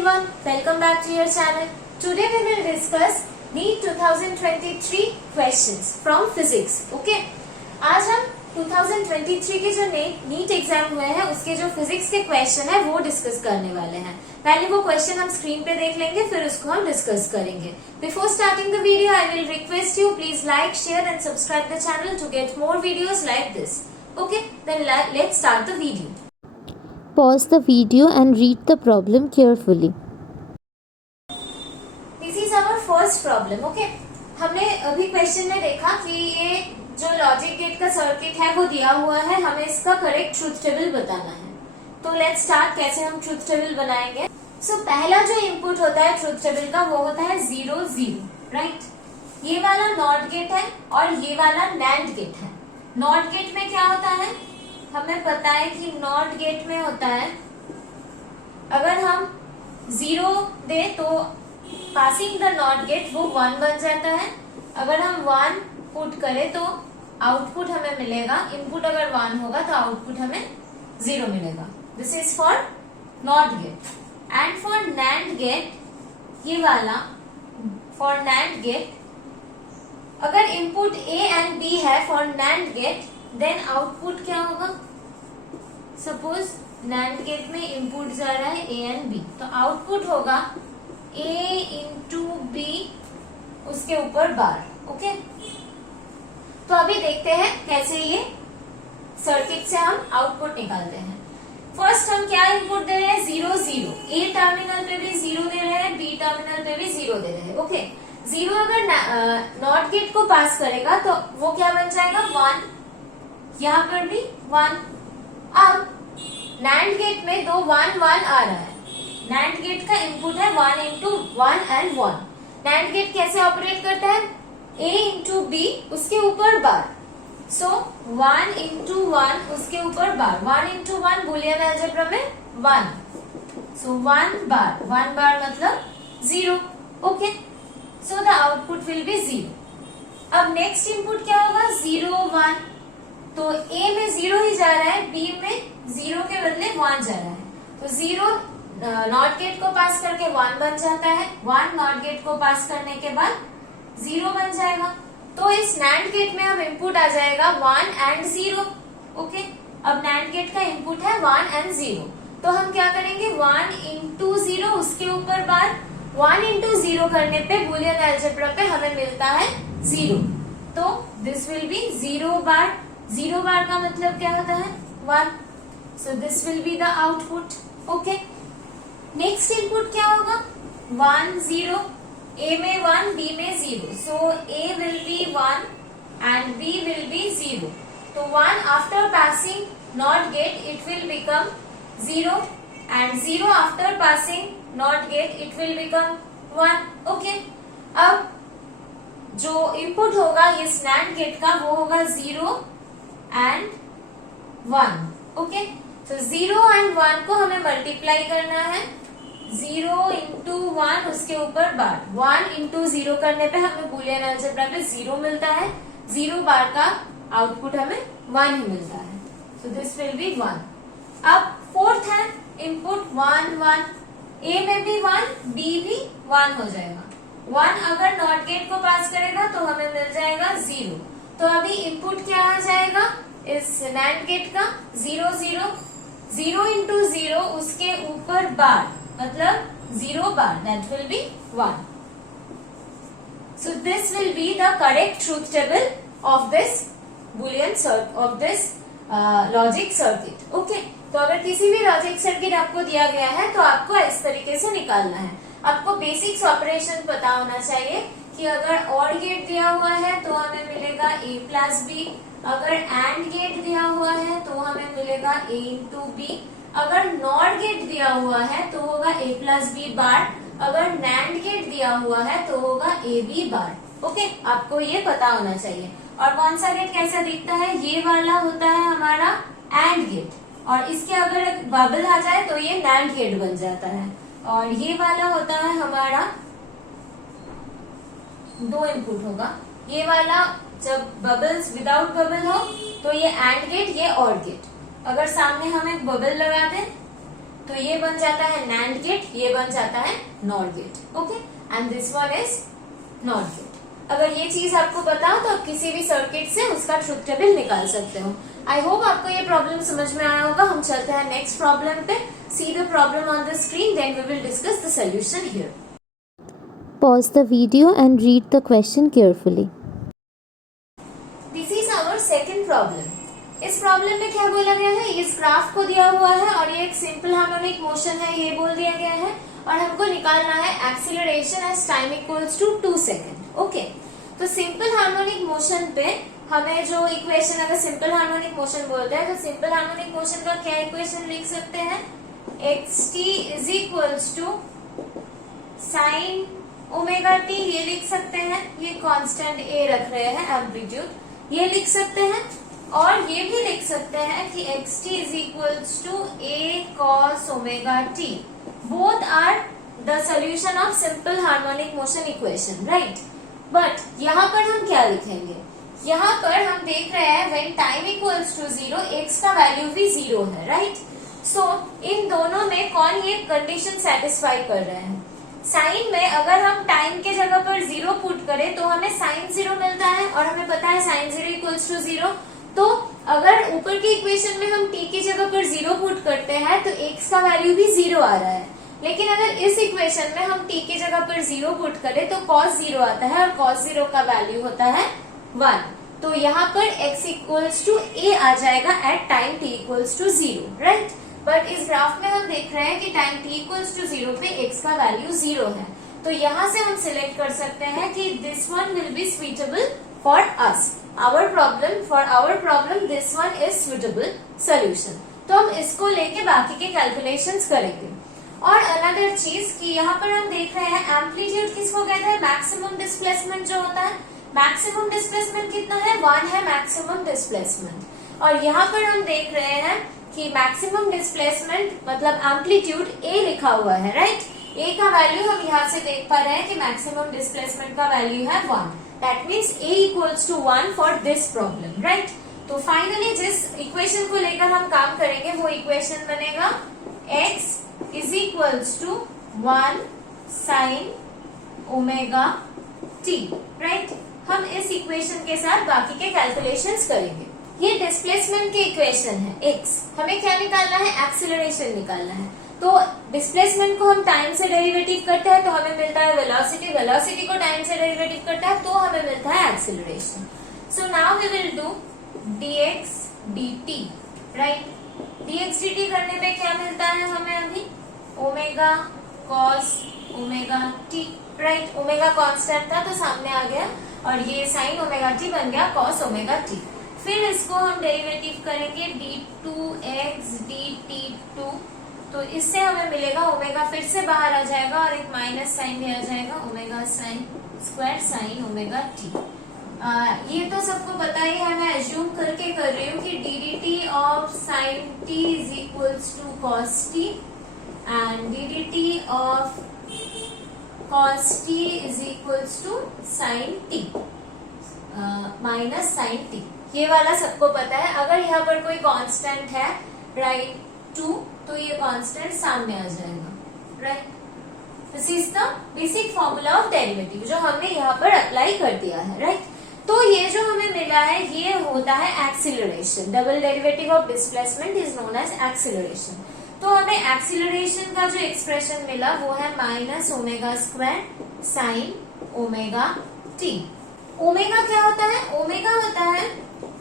everyone, welcome back to your channel. Today we will discuss NEET 2023 questions from physics. Okay? आज हम 2023 के जो NEET exam हुए हैं उसके जो फिजिक्स के क्वेश्चन है वो डिस्कस करने वाले हैं. पहले वो क्वेश्चन हम स्क्रीन पे देख लेंगे, फिर उसको हम डिस्कस करेंगे. Before starting the video I will request you please like, share and subscribe the channel to get more videos like this. Okay, then let's start the video. Pause the video and read the problem carefully. This is our first problem. Okay, हमने अभी question में देखा कि ये जो logic gate का circuit है वो दिया हुआ है, हमें इसका करेक्ट ट्रूथ टेबल बताना है. तो लेट्स स्टार्ट. कैसे हम ट्रूथ टेबल बनाएंगे? पहला जो इनपुट होता है ट्रूथ टेबल का वो होता है 0 0. राइट, ये वाला नॉट गेट है और ये वाला नैंड गेट है. नॉट गेट में क्या होता है, हमें पता है कि नॉट गेट में होता है अगर हम 0 दे तो पासिंग द नॉट गेट वो 1 बन जाता है. अगर हम 1 पुट करें तो आउटपुट हमें मिलेगा, इनपुट अगर 1 होगा तो आउटपुट हमें 0 मिलेगा. This is for not gate. And for NAND gate ये वाला, फॉर नैंड गेट अगर इनपुट A एंड B है for NAND gate then output क्या होगा. सपोज नैंड गेट में इनपुट जा रहा है A एंड B, तो आउटपुट होगा A इंटू B उसके ऊपर बार. ओके, तो अभी देखते हैं कैसे ये सर्किट से हम आउटपुट निकालते हैं. फर्स्ट हम क्या इनपुट दे रहे हैं, 0 0. A टर्मिनल पे भी 0 दे रहे हैं, B टर्मिनल पे भी 0 दे रहे हैं. ओके, 0 अगर नॉट गेट को पास करेगा तो वो क्या बन जाएगा 1. यहाँ पर भी 1. अब नैंड गेट में 2 1 1 आ रहा है. नैंड गेट का इनपुट है 1 इंटू 1 एंड 1. नैंड गेट कैसे ऑपरेट करता है, A इंटू B उसके ऊपर बार. सो 1 इंटू 1 उसके ऊपर बार. 1 इंटू 1 बूलियन अलजेब्रा में 1. सो 1 बार मतलब 0. Okay, so the output will be 0. अब नेक्स्ट इनपुट क्या होगा, 0 1. तो A में 0 ही जा रहा है, B में 0 के बदले 1 जा रहा है. तो 0 नॉट गेट को पास करके 1 बन जाता है, 1 नॉट गेट को पास करने के बाद 0 बन जाएगा. तो इस नैंड गेट में अब इनपुट आ जाएगा 1 एंड 0. ओके, अब नैंड गेट का इनपुट है 1 एंड 0. तो हम क्या करेंगे, 1 इंटू 0 उसके ऊपर बार. 1 इंटू 0 करने पे बूलियन अलजेब्रा पे हमें मिलता है 0. तो दिस विल बी 0 बार. 0 बार का मतलब क्या होता है 1. So this will be the output. Okay, next input क्या होगा, 1 0. A में 1, B में 0. सो A will be 1 and B will be 0. तो 1 after passing not get it will become 0 and 0 after passing not gate it will become 1. Okay, अब जो input होगा इस NAND gate का वो होगा 0 and 1. ओके, तो 0 and 1 को हमें मल्टीप्लाई करना है. 0 इंटू 1 उसके ऊपर बार. 1 इंटू 0 करने पे हमें बूलियन अलजेब्रा पे 0 मिलता है. 0 बार का आउटपुट हमें 1 ही मिलता है. सो दिस विल बी 1. अब फोर्थ है इनपुट 1 1. A में भी 1, B भी 1 हो जाएगा. 1 अगर नॉट गेट को पास करेगा तो हमें मिल जाएगा 0. तो अभी इनपुट क्या आ जाएगा इस नैंड गेट का, 0 0. 0 इंटू 0 उसके ऊपर बार मतलब 0 बार, that will be 1. So this will be the correct truth table of this Boolean of this logic circuit. Okay, तो अगर किसी भी लॉजिक सर्किट आपको दिया गया है तो आपको इस तरीके से निकालना है. आपको बेसिक्स ऑपरेशन पता होना चाहिए कि अगर ऑर गेट दिया हुआ है तो हमें मिलेगा A प्लस B. अगर एंड गेट दिया हुआ है तो हमें मिलेगा A इंटू B. अगर नॉट गेट दिया हुआ है तो होगा A प्लस B बार. अगर नैंड गेट दिया हुआ है तो होगा A B बार. ओके, आपको ये पता होना चाहिए. और कौन सा गेट कैसा दिखता है, ये वाला होता है हमारा एंड गेट, और इसके अगर एक बबल आ जाए तो ये नैंड गेट बन जाता है. और ये वाला होता है हमारा 2 इनपुट होगा. ये वाला जब बबल्स विदाउट बबल हो तो ये एंड गेट, ये और गेट. अगर सामने हम एक बबल लगा दें तो ये बन जाता है NAND गेट, ये बन जाता है NOR gate. Okay, and this one is NOR gate. अगर ये चीज आपको पता हो तो आप किसी भी सर्किट से उसका ट्रुथ टेबल निकाल सकते हो. आई होप आपको ये प्रॉब्लम समझ में आया होगा. हम चलते हैं नेक्स्ट प्रॉब्लम पे. See the problem on the screen, then we will discuss the solution here. Pause the video and read the question carefully. This is our second problem. इस प्रॉब्लम में क्या बोला गया है, इस ग्राफ को दिया हुआ है और ये एक सिंपल हार्मोनिक मोशन है, ये बोल दिया गया है, और हमको निकालना है acceleration as time equals to 2 second. Okay, तो सिंपल हार्मोनिक मोशन पे हमें जो इक्वेशन, अगर सिंपल हार्मोनिक मोशन बोलते हैं तो सिंपल हार्मोनिक मोशन का क्या इक्वेशन लिख सकते हैं, xt is equals to sine omega t, ये लिख सकते हैं. ये कांस्टेंट a रख रहे हैं, एम्पलीट्यूड, ये लिख सकते हैं. और ये भी लिख सकते हैं कि xt is equals to a cos omega t. Both are the solution of simple harmonic motion equation, right. But यहाँ पर हम क्या लिखेंगे, यहाँ पर हम देख रहे हैं when time equals to 0 x का वैल्यू भी 0 है, राइट. सो इन दोनों में कौन ये कंडीशन सेटिस्फाई कर रहे हैं. साइन में अगर हम टाइम के जगह पर 0 पुट करें तो हमें साइन 0 मिलता है, और हमें पता है साइन 0 इक्वल्स टू 0. तो अगर ऊपर की इक्वेशन में हम t की जगह पर 0 पुट करते हैं तो x का वैल्यू भी 0 आ रहा है. लेकिन अगर इस इक्वेशन में हम t की जगह पर 0 पुट करें तो cos 0 आता है, और cos 0 का वैल्यू होता है 1. तो यहाँ पर x इक्वल्स टू a आ जाएगा at time t equals to 0, right. But इस ग्राफ में हम देख रहे हैं कि टाइम t इक्वल्स टू 0 पे x का वैल्यू 0 है. तो यहाँ से हम सिलेक्ट कर सकते हैं कि this one will be suitable for us. Our problem, this one is suitable solution. तो हम इसको लेके बाकी के कैलकुलेशंस करेंगे. और अनदर चीज कि यहाँ पर हम देख रहे हैं एम्पलीट्यूड किसको कहते हैं, मैक्सिमम डिस्प्लेसमेंट जो होता है. मैक्सिमम डिस्प्लेसमेंट कितना है, 1 है मैक्सिमम डिस्प्लेसमेंट. और यहाँ पर हम देख रहे हैं कि मैक्सिमम डिस्प्लेसमेंट मतलब एम्पलीट्यूड a लिखा हुआ है, राइट. a का वैल्यू हम यहाँ से देख पा रहे हैं कि मैक्सिमम डिस्प्लेसमेंट का वैल्यू है 1. That means a equals to 1 for this problem, right? तो फाइनली जिस इक्वेशन को लेकर हम काम करेंगे वो इक्वेशन बनेगा x is equals to 1 sin omega t, right? हम इस इक्वेशन के साथ बाकी के कैलकुलेशंस करेंगे. ये डिस्प्लेसमेंट की इक्वेशन है x. हमें क्या निकालना है, एक्सीलरेशन निकालना है. तो डिस्प्लेसमेंट को हम टाइम से डेरिवेटिव करते हैं तो हमें मिलता है वेलोसिटी, वेलोसिटी को टाइम से डेरिवेटिव करते हैं तो हमें मिलता है acceleration. So now we will do dx dt, right. dx dt करने पे क्या मिलता है हमें अभी, omega cos omega t, right. Omega constant था तो सामने आ गया, और ये साइन ओमेगा t बन गया cos ओमेगा t. फिर इसको हम डेरिवेटिव करेंगे d2x dt2, तो इससे हमें मिलेगा ओमेगा फिर से बाहर आ जाएगा और एक माइनस साइन भी आ जाएगा, omega sine square sine omega t. ये तो सबको पता ही है, मैं एज्यूम करके कर रही हूँ कि d d t of sine t is equals to cos t and d d t of cos t is equals to sine t minus sine t. ये वाला सबको पता है. अगर यहाँ पर कोई कांस्टेंट है, राइट, 2, तो ये कांस्टेंट सामने आ जाएगा, right. This is the basic formula of derivative जो हमने यहाँ पर अप्लाई कर दिया है, राइट. तो ये जो हमें मिला है ये होता है acceleration. Double derivative of displacement is known as acceleration. तो हमें एक्सीलरेशन का जो एक्सप्रेशन मिला वो है minus omega square sine omega t. Omega क्या होता है, ओमेगा होता है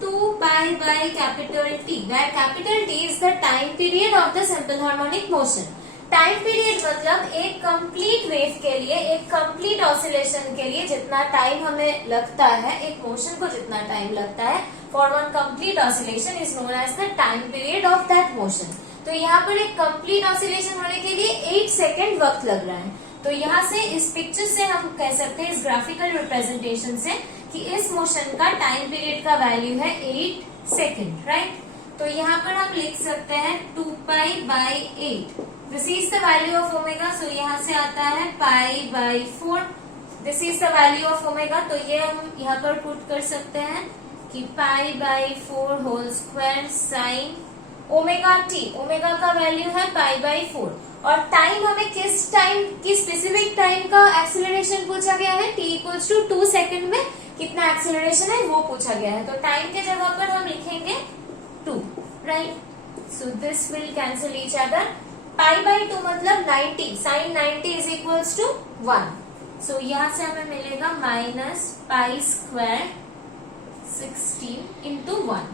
2 pi by capital T, where capital T is the time period of the simple harmonic motion. Time period मतलब एक कंप्लीट वेव के लिए, एक कंप्लीट ऑसिलेशन के लिए जितना टाइम हमें लगता है, एक मोशन को जितना टाइम लगता है for one complete oscillation is known as the time period of that motion. तो यहाँ पर एक कंप्लीट ऑसिलेशन होने के लिए 8 सेकेंड वक्त लग रहा है. तो यहाँ से इस पिक्चर से हम कह सकते हैं, इस ग्राफिकल रिप्रेजेंटेशन से, कि इस मोशन का टाइम पीरियड का वैल्यू है 8 सेकेंड, राइट. तो यहाँ पर हम लिख सकते हैं 2 pi by 8. This is the value of omega. So यहाँ से आता है pi by 4. This is the value of omega. तो ये हम यहाँ पर पुट कर सकते हैं कि pi by 4 whole square sine omega t, omega का वैल्यू है π/4 और टाइम हमें किस टाइम की स्पेसिफिक टाइम का एक्सीलरेशन पूछा गया है, t = 2 सेकंड में कितना एक्सीलरेशन है वो पूछा गया है। तो टाइम के जगह पर हम लिखेंगे 2, right. So this will cancel each other. π/2 मतलब 90, sin 90 = 1। सो यहाँ से हमें मिलेगा -π² 16 into 1.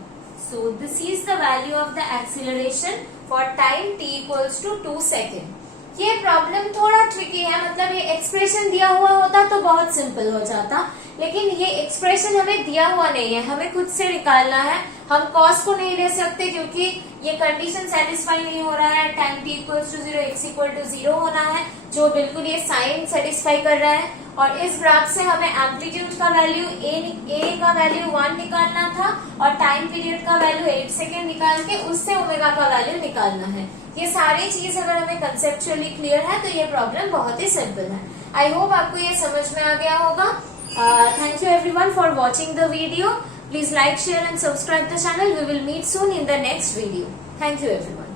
So this is the value of the acceleration for time t = 2 second. ये प्रॉब्लम थोड़ा ट्रिकी है, मतलब ये एक्सप्रेशन दिया हुआ होता तो बहुत सिंपल हो जाता, लेकिन ये एक्सप्रेशन हमें दिया हुआ नहीं है, हमें खुद से निकालना है। हम कॉस को नहीं ले सकते क्योंकि ये कंडीशन सेटिस्फाई नहीं हो रहा है। टाइम t = 0, x = 0 होना है, जो बिल्कुल ये साइन सेटिस्फाई कर रहा है। और इस ग्राफ से हमें एम्पलीट्यूड का वैल्यू a का वैल्यू 1 निकालना था और टाइम पीरियड का वैल्यू 8 सेकेंड निकाल के उससे ओमेगा का वैल्यू निकालना है। ये सारी चीज अगर हमें कंसेप्चुअली क्लियर है तो ये प्रॉब्लम बहुत ही सिंपल है। आई होप आपको ये समझ में आ गया होगा। Thank you everyone for watching the video. Please like, share and subscribe the channel. We will meet soon in the next video. Thank you everyone.